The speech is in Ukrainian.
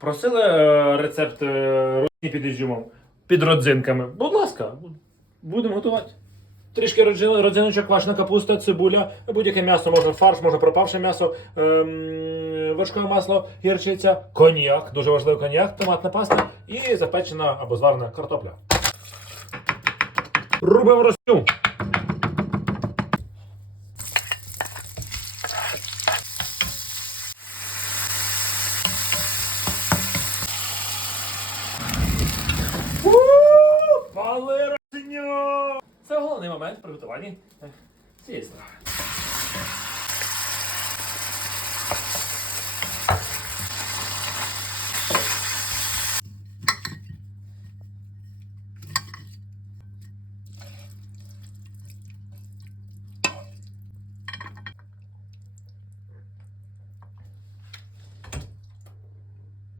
Просили е, рецепт е, під ізюмом, під родзинками. Будь ласка, будемо готувати. Трішки родзин- родзиночок, квашена капуста, цибуля, будь-яке м'ясо, можна фарш, можна пропавше м'ясо, ем, вершкове масло, гірчиця, коньяк, дуже важливий коньяк, томатна паста і запечена або зварена картопля. Рубимо розтю. Палерасеньо! Це головний момент приготування е, цієї страви.